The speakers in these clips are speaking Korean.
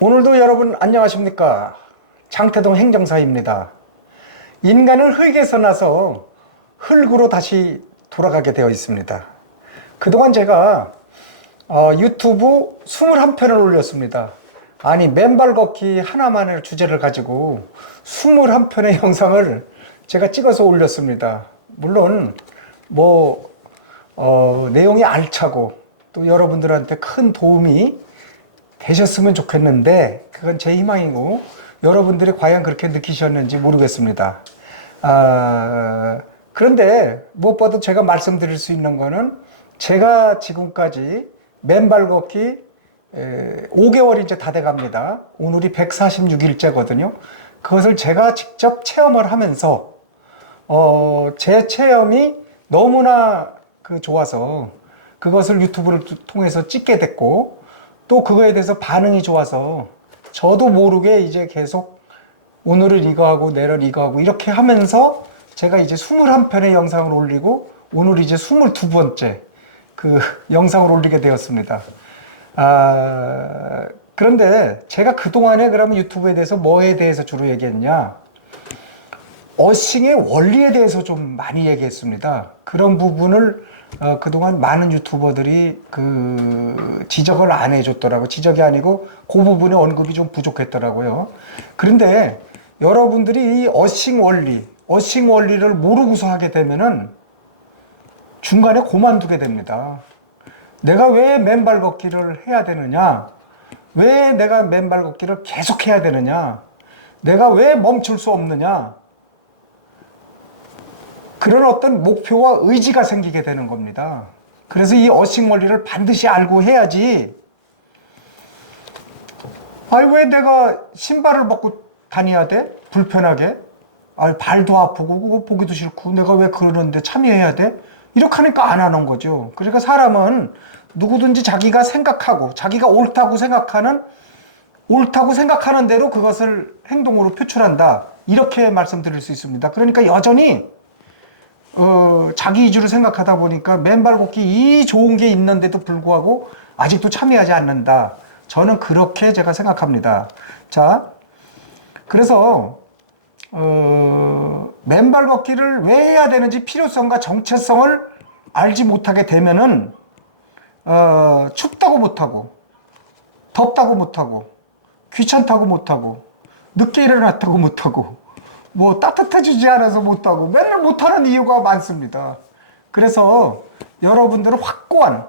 오늘도 여러분 안녕하십니까? 장태동 행정사입니다. 인간은 흙에서 나서 흙으로 다시 돌아가게 되어 있습니다. 그동안 제가 유튜브 21편을 올렸습니다. 아니, 맨발 걷기 하나만의 주제를 가지고 21편의 영상을 제가 찍어서 올렸습니다. 물론 내용이 알차고 또 여러분들한테 큰 도움이 되셨으면 좋겠는데, 그건 제 희망이고 여러분들이 과연 그렇게 느끼셨는지 모르겠습니다. 그런데 무엇보다 제가 말씀드릴 수 있는 거는, 제가 지금까지 맨발 걷기 5개월이 이제 다 돼 갑니다. 오늘이 146일째거든요. 그것을 제가 직접 체험을 하면서 제 체험이 너무나 좋아서 그것을 유튜브를 통해서 찍게 됐고, 또 그거에 대해서 반응이 좋아서 저도 모르게 이제 계속 오늘은 이거 하고 내일은 이거 하고 이렇게 하면서 제가 이제 21편의 영상을 올리고, 오늘 이제 22번째 그 영상을 올리게 되었습니다. 그런데 제가 그동안에 그러면 유튜브에 대해서 뭐에 대해서 주로 얘기했냐? 어싱의 원리에 대해서 좀 많이 얘기했습니다. 그런 부분을 그동안 많은 유튜버들이 지적을 안 해줬더라고요. 지적이 아니고 그 부분에 언급이 좀 부족했더라고요. 그런데 여러분들이 이 어싱 원리를 모르고서 하게 되면은 중간에 그만두게 됩니다. 내가 왜 맨발 걷기를 해야 되느냐? 왜 내가 맨발 걷기를 계속 해야 되느냐? 내가 왜 멈출 수 없느냐? 그런 어떤 목표와 의지가 생기게 되는 겁니다. 그래서 이 어싱 원리를 반드시 알고 해야지. 왜 내가 신발을 벗고 다녀야 돼? 불편하게? 발도 아프고 그거 보기도 싫고 내가 왜 그러는데 참여해야 돼? 이렇게 하니까 안 하는 거죠. 그러니까 사람은 누구든지 자기가 생각하고 자기가 옳다고 생각하는 대로 그것을 행동으로 표출한다, 이렇게 말씀드릴 수 있습니다. 그러니까 여전히 자기 위주로 생각하다 보니까 맨발 걷기 이 좋은 게 있는데도 불구하고 아직도 참여하지 않는다. 저는 그렇게 제가 생각합니다. 자, 그래서 맨발 걷기를 왜 해야 되는지 필요성과 정체성을 알지 못하게 되면은 춥다고 못하고, 덥다고 못하고, 귀찮다고 못하고, 늦게 일어났다고 못하고, 따뜻해지지 않아서 못하고, 맨날 못하는 이유가 많습니다. 그래서 여러분들은 확고한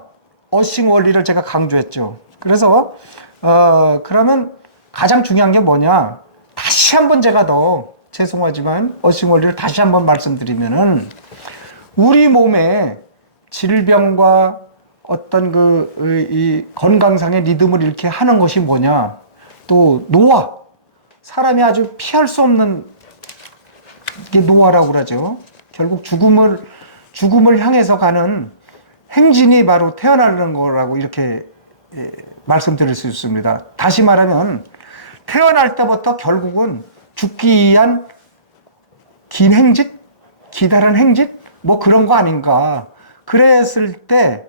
어싱 원리를 제가 강조했죠. 그래서 그러면 가장 중요한 게 뭐냐? 다시 한번 제가 더 죄송하지만 어싱 원리를 다시 한번 말씀드리면은, 우리 몸의 질병과 어떤 이 건강상의 리듬을 이렇게 하는 것이 뭐냐? 또 노화, 사람이 아주 피할 수 없는 이게 노화라고 그러죠. 결국 죽음을 향해서 가는 행진이 바로 태어나는 거라고 이렇게 말씀드릴 수 있습니다. 다시 말하면 태어날 때부터 결국은 죽기 위한 긴 행진? 기다란 행진? 그런 거 아닌가. 그랬을 때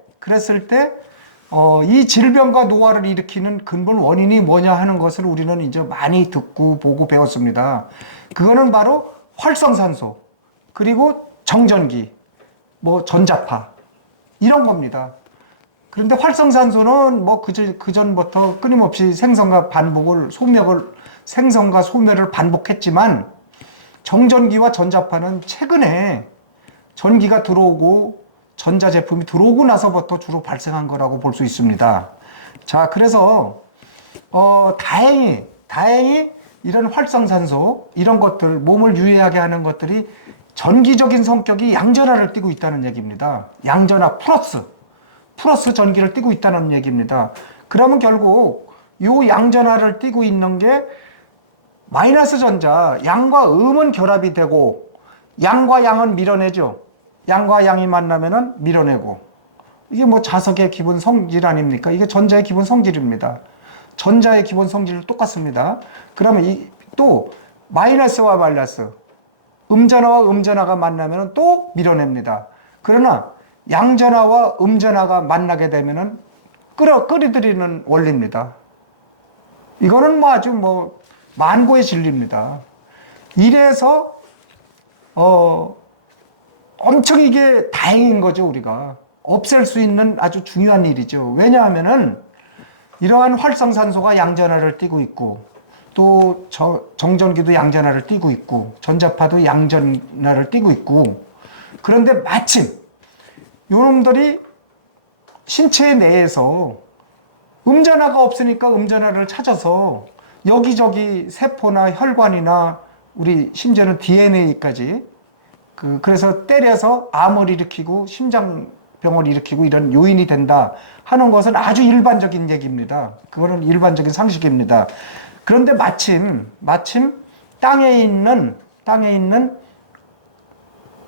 이 질병과 노화를 일으키는 근본 원인이 뭐냐 하는 것을 우리는 이제 많이 듣고 보고 배웠습니다. 그거는 바로 활성산소, 그리고 정전기, 전자파, 이런 겁니다. 그런데 활성산소는 그전부터 끊임없이 생성과 소멸을 반복했지만, 정전기와 전자파는 최근에 전기가 들어오고 전자제품이 들어오고 나서부터 주로 발생한 거라고 볼 수 있습니다. 자, 그래서 다행히 이런 활성산소, 이런 것들, 몸을 유해하게 하는 것들이 전기적인 성격이 양전하를 띠고 있다는 얘기입니다. 양전하 플러스 전기를 띠고 있다는 얘기입니다. 그러면 결국 이 양전하를 띠고 있는 게 마이너스 전자, 양과 음은 결합이 되고, 양과 양은 밀어내죠. 양과 양이 만나면은 밀어내고, 이게 자석의 기본 성질 아닙니까? 이게 전자의 기본 성질입니다. 전자의 기본 성질은 똑같습니다. 그러면 또 마이너스와 마이너스, 음전하와 음전하가 만나면 또 밀어냅니다. 그러나 양전하와 음전하가 만나게 되면은 끌어들이는 원리입니다. 이거는 뭐 아주 뭐 만고의 진리입니다. 이래서 엄청 이게 다행인 거죠. 우리가 없앨 수 있는 아주 중요한 일이죠. 왜냐하면은 이러한 활성산소가 양전하를 띠고 있고, 또 정전기도 양전하를 띠고 있고, 전자파도 양전하를 띠고 있고, 그런데 마침 요놈들이 신체 내에서 음전하가 없으니까 음전하를 찾아서 여기저기 세포나 혈관이나 우리 심지어는 DNA까지 그래서 때려서 암을 일으키고 심장병을 일으키고 이런 요인이 된다 하는 것은 아주 일반적인 얘기입니다. 그거는 일반적인 상식입니다. 그런데 마침 땅에 있는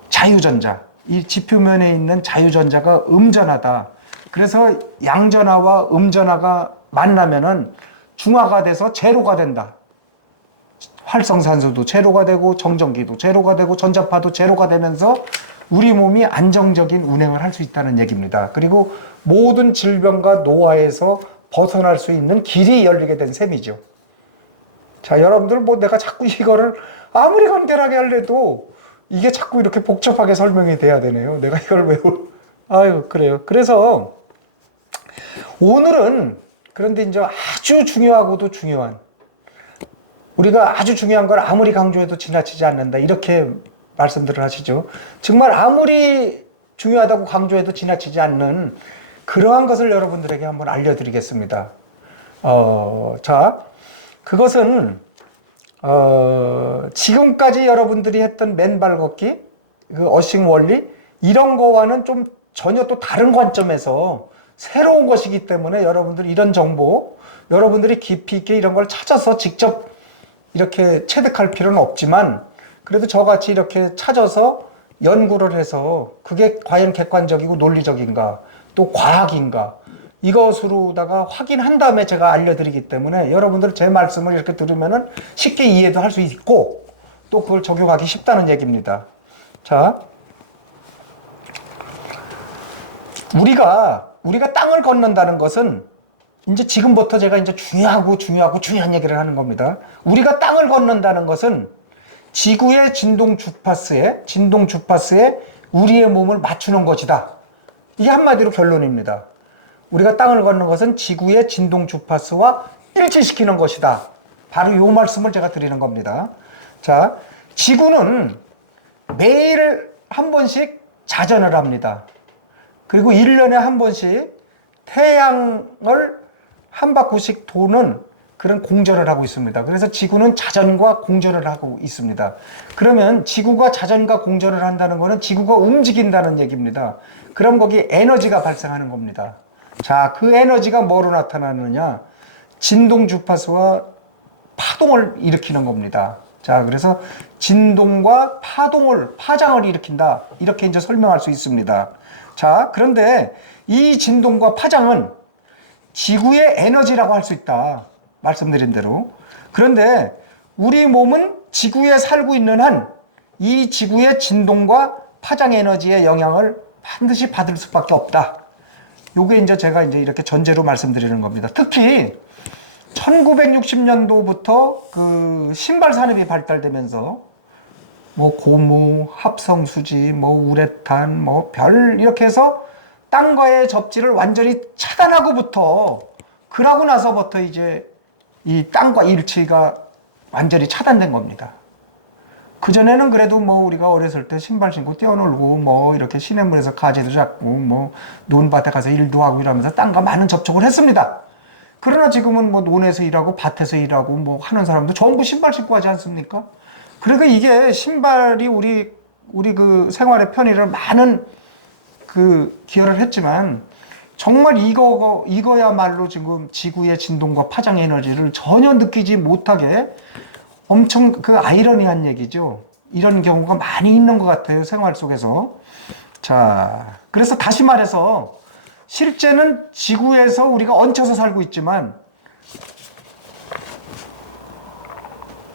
자유전자, 이 지표면에 있는 자유전자가 음전하다. 그래서 양전하와 음전하가 만나면은 중화가 돼서 제로가 된다. 활성산소도 제로가 되고 정전기도 제로가 되고 전자파도 제로가 되면서 우리 몸이 안정적인 운행을 할 수 있다는 얘기입니다. 그리고 모든 질병과 노화에서 벗어날 수 있는 길이 열리게 된 셈이죠. 자, 여러분들 뭐 내가 자꾸 이거를 아무리 간결하게 할래도 이게 자꾸 이렇게 복잡하게 설명이 돼야 되네요. 내가 이걸 아유, 그래요. 그래서 오늘은 그런데 이제 아주 중요하고도 중요한, 우리가 아주 중요한 걸 아무리 강조해도 지나치지 않는다, 이렇게 말씀들을 하시죠. 정말 아무리 중요하다고 강조해도 지나치지 않는 그러한 것을 여러분들에게 한번 알려드리겠습니다. 자, 그것은 지금까지 여러분들이 했던 맨발 걷기, 그 어싱 원리 이런 거와는 좀 전혀 또 다른 관점에서 새로운 것이기 때문에 여러분들 이런 정보, 여러분들이 깊이 있게 이런 걸 찾아서 직접 이렇게 체득할 필요는 없지만, 그래도 저같이 이렇게 찾아서 연구를 해서 그게 과연 객관적이고 논리적인가, 또 과학인가, 이것으로다가 확인한 다음에 제가 알려드리기 때문에 여러분들 제 말씀을 이렇게 들으면은 쉽게 이해도 할 수 있고 또 그걸 적용하기 쉽다는 얘기입니다. 자, 우리가 땅을 걷는다는 것은 이제 지금부터 제가 이제 중요한 얘기를 하는 겁니다. 우리가 땅을 걷는다는 것은 지구의 진동 주파수에 우리의 몸을 맞추는 것이다. 이게 한마디로 결론입니다. 우리가 땅을 걷는 것은 지구의 진동 주파수와 일치시키는 것이다. 바로 이 말씀을 제가 드리는 겁니다. 자, 지구는 매일 한 번씩 자전을 합니다. 그리고 1년에 한 번씩 태양을 한 바퀴씩 도는 그런 공전을 하고 있습니다. 그래서 지구는 자전과 공전을 하고 있습니다. 그러면 지구가 자전과 공전을 한다는 것은 지구가 움직인다는 얘기입니다. 그럼 거기 에너지가 발생하는 겁니다. 자, 그 에너지가 뭐로 나타나느냐? 진동 주파수와 파동을 일으키는 겁니다. 자, 그래서 진동과 파장을 일으킨다. 이렇게 이제 설명할 수 있습니다. 자, 그런데 이 진동과 파장은 지구의 에너지라고 할 수 있다. 말씀드린 대로. 그런데 우리 몸은 지구에 살고 있는 한 이 지구의 진동과 파장 에너지의 영향을 반드시 받을 수밖에 없다. 요게 이제 제가 이제 이렇게 전제로 말씀드리는 겁니다. 특히 1960년도부터 그 신발 산업이 발달되면서 뭐 고무, 합성 수지, 뭐 우레탄, 뭐 별 이렇게 해서 땅과의 접지를 완전히 차단하고부터, 그러고 나서부터 이제 이 땅과 일치가 완전히 차단된 겁니다. 그전에는 그래도 뭐 우리가 어렸을 때 신발 신고 뛰어놀고 뭐 이렇게 시냇물에서 가지도 잡고 뭐 논밭에 가서 일도 하고 이러면서 땅과 많은 접촉을 했습니다. 그러나 지금은 뭐 논에서 일하고 밭에서 일하고 뭐 하는 사람도 전부 신발 신고 하지 않습니까? 그러니까 이게 신발이 우리 그 생활의 편의를 많은 그 기여를 했지만 정말 이거야말로 지금 지구의 진동과 파장 에너지를 전혀 느끼지 못하게 엄청 그 아이러니한 얘기죠. 이런 경우가 많이 있는 것 같아요, 생활 속에서. 자, 그래서 다시 말해서 실제는 지구에서 우리가 얹혀서 살고 있지만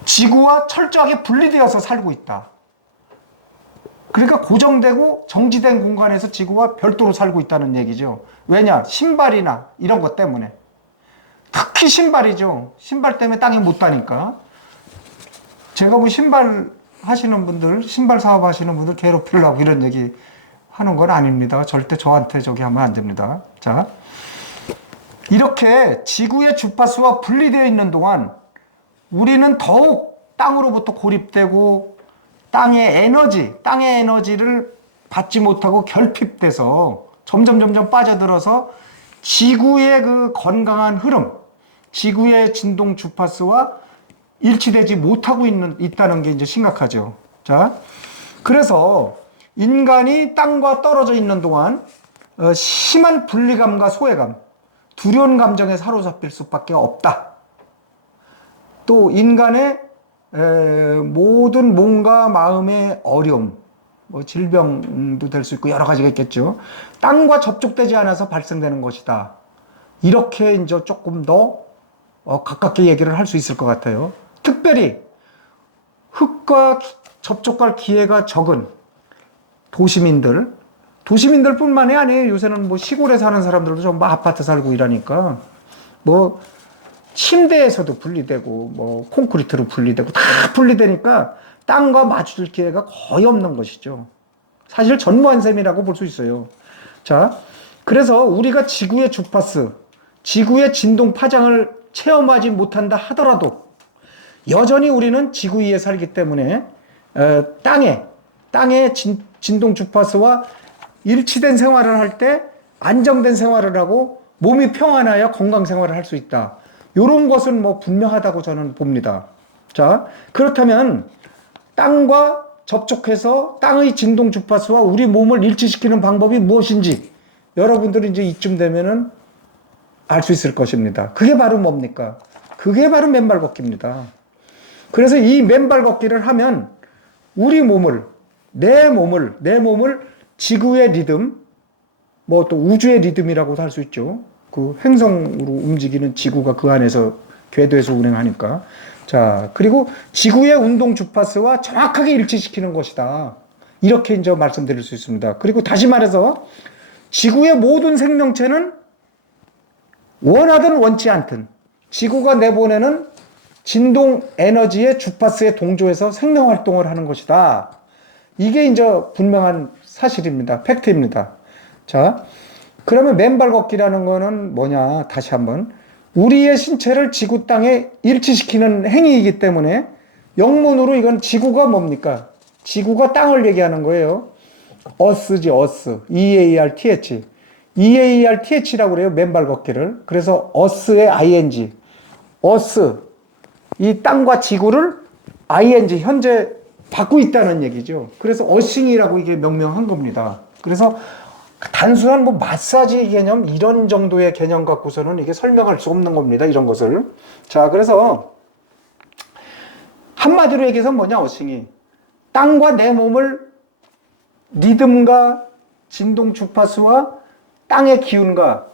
지구와 철저하게 분리되어서 살고 있다. 그러니까 고정되고 정지된 공간에서 지구와 별도로 살고 있다는 얘기죠. 왜냐? 신발이나 이런 것 때문에. 특히 신발이죠. 신발 때문에 땅에 못 다니까. 제가 뭐 신발 하시는 분들, 신발 사업 하시는 분들 괴롭히려고 이런 얘기 하는 건 아닙니다. 절대 저한테 저기 하면 안 됩니다. 자, 이렇게 지구의 주파수와 분리되어 있는 동안 우리는 더욱 땅으로부터 고립되고 땅의 에너지를 받지 못하고 결핍돼서 점점 빠져들어서 지구의 그 건강한 흐름, 지구의 진동 주파수와 일치되지 못하고 있다는 게 이제 심각하죠. 자, 그래서 인간이 땅과 떨어져 있는 동안 심한 분리감과 소외감, 두려운 감정에 사로잡힐 수밖에 없다. 또 인간의 모든 몸과 마음의 어려움, 뭐 질병도 될 수 있고 여러 가지가 있겠죠. 땅과 접촉되지 않아서 발생되는 것이다. 이렇게 이제 조금 더 가깝게 얘기를 할 수 있을 것 같아요. 특별히 흙과 접촉할 기회가 적은 도시민들뿐만이 아니에요. 요새는 뭐 시골에 사는 사람들도 전부 아파트 살고 이러니까 뭐 침대에서도 분리되고 뭐 콘크리트로 분리되고 다 분리되니까 땅과 마주칠 기회가 거의 없는 것이죠. 사실 전무한 셈이라고 볼 수 있어요. 자, 그래서 우리가 지구의 주파수, 지구의 진동 파장을 체험하지 못한다 하더라도 여전히 우리는 지구 위에 살기 때문에 땅의 진동 주파수와 일치된 생활을 할 때 안정된 생활을 하고 몸이 평안하여 건강 생활을 할 수 있다. 이런 것은 뭐 분명하다고 저는 봅니다. 자, 그렇다면 땅과 접촉해서 땅의 진동 주파수와 우리 몸을 일치시키는 방법이 무엇인지 여러분들이 이제 이쯤 되면은 알 수 있을 것입니다. 그게 바로 뭡니까? 그게 바로 맨발 걷기입니다. 그래서 이 맨발 걷기를 하면 우리 몸을, 내 몸을 지구의 리듬, 뭐 또 우주의 리듬이라고도 할 수 있죠. 그 행성으로 움직이는 지구가 그 안에서 궤도에서 운행하니까. 자, 그리고 지구의 운동 주파수와 정확하게 일치시키는 것이다. 이렇게 이제 말씀드릴 수 있습니다. 그리고 다시 말해서 지구의 모든 생명체는 원하든 원치 않든 지구가 내보내는 진동 에너지의 주파수에 동조해서 생명 활동을 하는 것이다. 이게 이제 분명한 사실입니다. 팩트입니다. 자, 그러면 맨발 걷기라는 거는 뭐냐? 다시 한번. 우리의 신체를 지구 땅에 일치시키는 행위이기 때문에 영문으로 이건 지구가 뭡니까? 지구가 땅을 얘기하는 거예요. Earth지, Earth. E-A-R-T-H. E-A-R-T-H라고 그래요. 맨발 걷기를. 그래서 Earth의 ing. Earth. 이 땅과 지구를 ing, 현재 받고 있다는 얘기죠. 그래서 어싱이라고 이게 명명한 겁니다. 그래서 단순한 뭐 마사지 개념 이런 정도의 개념 갖고서는 이게 설명할 수 없는 겁니다. 이런 것을. 자, 그래서 한마디로 얘기해서 뭐냐, 어싱이. 땅과 내 몸을 리듬과 진동 주파수와 땅의 기운과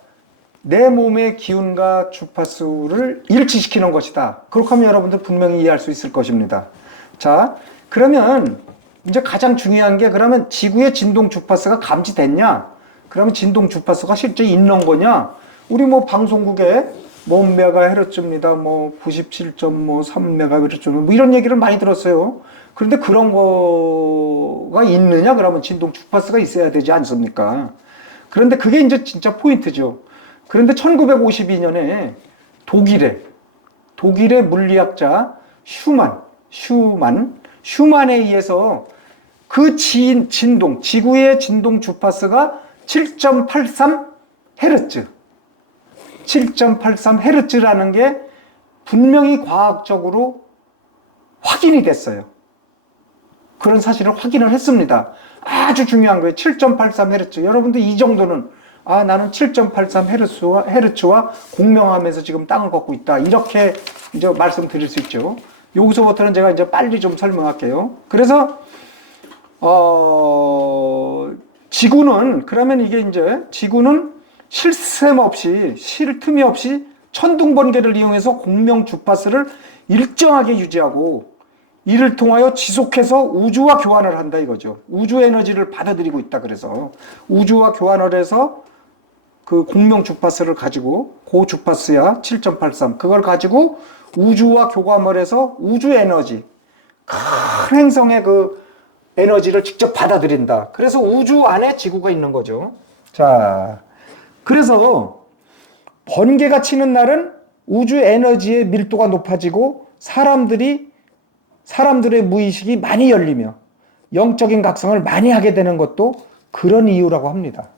내 몸의 기운과 주파수를 일치시키는 것이다. 그렇게 하면 여러분들 분명히 이해할 수 있을 것입니다. 자, 그러면 이제 가장 중요한 게 그러면 지구의 진동 주파수가 감지됐냐? 그러면 진동 주파수가 실제 있는 거냐? 우리 뭐 방송국에 뭐 메가헤르츠입니다. 뭐 97.3메가헤르츠 뭐 이런 얘기를 많이 들었어요. 그런데 그런 거가 있느냐? 그러면 진동 주파수가 있어야 되지 않습니까? 그런데 그게 이제 진짜 포인트죠. 그런데 1952년에 독일의 물리학자 슈만에 의해서 그 진동, 지구의 진동 주파수가 7.83Hz. 7.83Hz라는 게 분명히 과학적으로 확인이 됐어요. 그런 사실을 확인을 했습니다. 아주 중요한 거예요. 7.83Hz. 여러분들 이 정도는 나는 7.83Hz와 공명하면서 지금 땅을 걷고 있다. 이렇게 이제 말씀드릴 수 있죠. 여기서부터는 제가 이제 빨리 좀 설명할게요. 그래서 지구는 그러면 이게 이제 지구는 쉴 틈이 없이 천둥 번개를 이용해서 공명 주파수를 일정하게 유지하고 이를 통하여 지속해서 우주와 교환을 한다 이거죠. 우주 에너지를 받아들이고 있다. 그래서 우주와 교환을 해서 그 공명 주파수를 가지고 고 주파수야 7.83 그걸 가지고 우주와 교감을 해서 우주 에너지 큰 행성의 그 에너지를 직접 받아들인다. 그래서 우주 안에 지구가 있는 거죠. 자, 그래서 번개가 치는 날은 우주 에너지의 밀도가 높아지고 사람들의 무의식이 많이 열리며 영적인 각성을 많이 하게 되는 것도 그런 이유라고 합니다.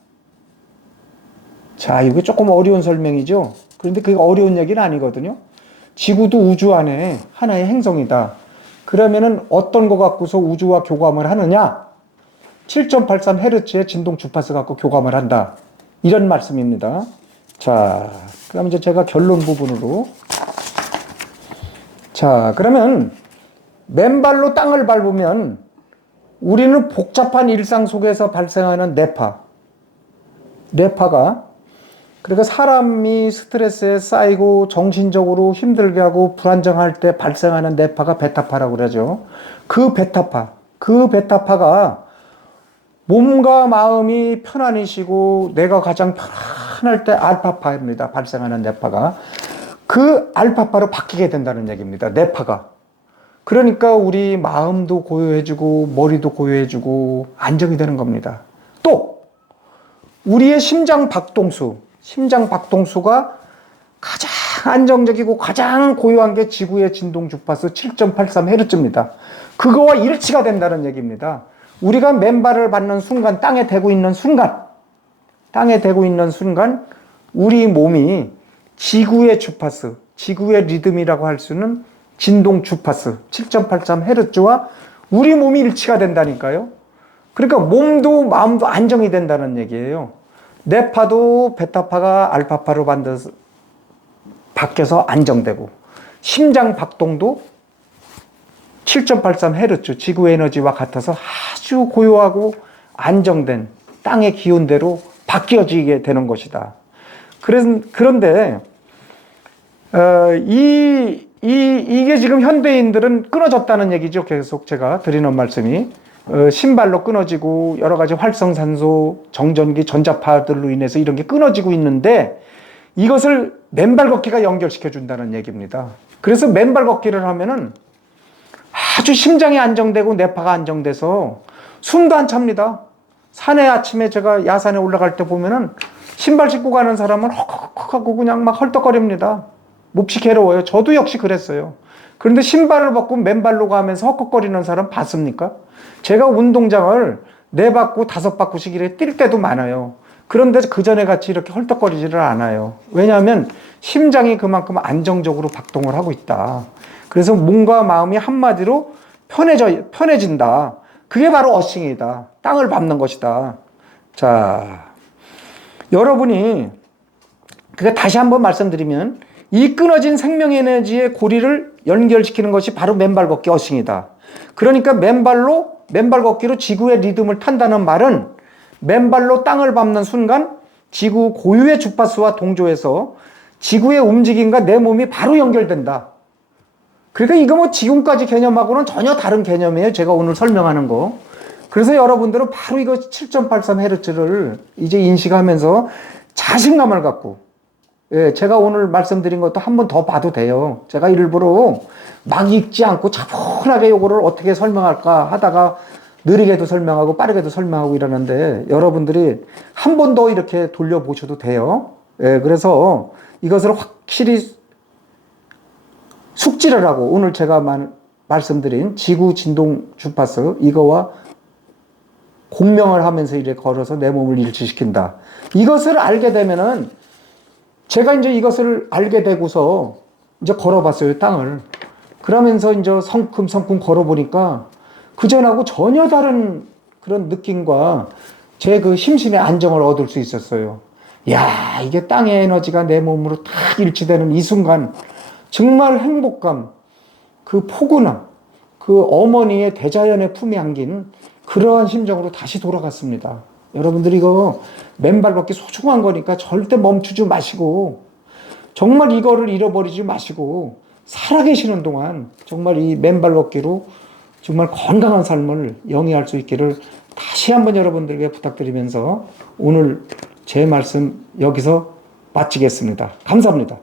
자, 이게 조금 어려운 설명이죠. 그런데 그게 어려운 얘기는 아니거든요. 지구도 우주 안에 하나의 행성이다. 그러면은 어떤 거 갖고서 우주와 교감을 하느냐? 7.83Hz의 진동 주파수 갖고 교감을 한다. 이런 말씀입니다. 자, 그럼 이제 제가 결론 부분으로. 자, 그러면 맨발로 땅을 밟으면 우리는 복잡한 일상 속에서 발생하는 뇌파가 그러니까 사람이 스트레스에 쌓이고 정신적으로 힘들게 하고 불안정할 때 발생하는 뇌파가 베타파라고 그러죠. 그 베타파가 몸과 마음이 편안히 쉬고 내가 가장 편안할 때 알파파입니다. 발생하는 뇌파가. 그 알파파로 바뀌게 된다는 얘기입니다. 뇌파가. 그러니까 우리 마음도 고요해지고 머리도 고요해지고 안정이 되는 겁니다. 또 우리의 심장 박동수가 가장 안정적이고 가장 고요한 게 지구의 진동 주파수 7.83Hz입니다. 그거와 일치가 된다는 얘기입니다. 우리가 맨발을 받는 순간, 땅에 대고 있는 순간 우리 몸이 지구의 주파수, 지구의 리듬이라고 할 수는 진동 주파수 7.83Hz와 우리 몸이 일치가 된다니까요. 그러니까 몸도 마음도 안정이 된다는 얘기예요. 뇌파도 베타파가 알파파로 바뀌어서 안정되고 심장 박동도 7.83Hz 지구 에너지와 같아서 아주 고요하고 안정된 땅의 기운대로 바뀌어지게 되는 것이다. 그런데 이게 지금 현대인들은 끊어졌다는 얘기죠. 계속 제가 드리는 말씀이 신발로 끊어지고 여러 가지 활성산소, 정전기, 전자파들로 인해서 이런 게 끊어지고 있는데 이것을 맨발 걷기가 연결시켜 준다는 얘기입니다. 그래서 맨발 걷기를 하면은 아주 심장이 안정되고 뇌파가 안정돼서 숨도 안 찹니다. 산에 아침에 제가 야산에 올라갈 때 보면은 신발 신고 가는 사람은 헉헉헉하고 그냥 막 헐떡거립니다. 몹시 괴로워요. 저도 역시 그랬어요. 그런데 신발을 벗고 맨발로 가면서 헉헉거리는 사람 봤습니까? 제가 운동장을 4바퀴, 5바퀴씩 이렇게 뛸 때도 많아요. 그런데 그 전에 같이 이렇게 헐떡거리지를 않아요. 왜냐하면 심장이 그만큼 안정적으로 박동을 하고 있다. 그래서 몸과 마음이 한마디로 편해진다. 그게 바로 어싱이다. 땅을 밟는 것이다. 자, 여러분이 그게 다시 한번 말씀드리면 이 끊어진 생명 에너지의 고리를 연결시키는 것이 바로 맨발 걷기 어싱이다. 그러니까 맨발 걷기로 지구의 리듬을 탄다는 말은 맨발로 땅을 밟는 순간 지구 고유의 주파수와 동조해서 지구의 움직임과 내 몸이 바로 연결된다. 그러니까 이거 뭐 지금까지 개념하고는 전혀 다른 개념이에요. 제가 오늘 설명하는 거. 그래서 여러분들은 바로 이거 7.83Hz를 이제 인식하면서 자신감을 갖고, 예, 제가 오늘 말씀드린 것도 한 번 더 봐도 돼요. 제가 일부러 막 읽지 않고 차분하게 요거를 어떻게 설명할까 하다가 느리게도 설명하고 빠르게도 설명하고 이러는데 여러분들이 한 번 더 이렇게 돌려보셔도 돼요. 예, 그래서 이것을 확실히 숙지를 하고 오늘 제가 말씀드린 지구 진동 주파수 이거와 공명을 하면서 이렇게 걸어서 내 몸을 일치시킨다. 이것을 알게 되면은 제가 이제 이것을 알게 되고서 이제 걸어봤어요, 땅을. 그러면서 이제 성큼성큼 걸어보니까 그전하고 전혀 다른 그런 느낌과 제 그 심신의 안정을 얻을 수 있었어요. 야, 이게 땅의 에너지가 내 몸으로 딱 일치되는 이 순간 정말 행복감, 그 포근함, 그 어머니의 대자연의 품에 안긴 그러한 심정으로 다시 돌아갔습니다. 여러분들 이거 맨발 걷기 소중한 거니까 절대 멈추지 마시고 정말 이거를 잃어버리지 마시고 살아계시는 동안 정말 이 맨발 걷기로 정말 건강한 삶을 영위할 수 있기를 다시 한번 여러분들에게 부탁드리면서 오늘 제 말씀 여기서 마치겠습니다. 감사합니다.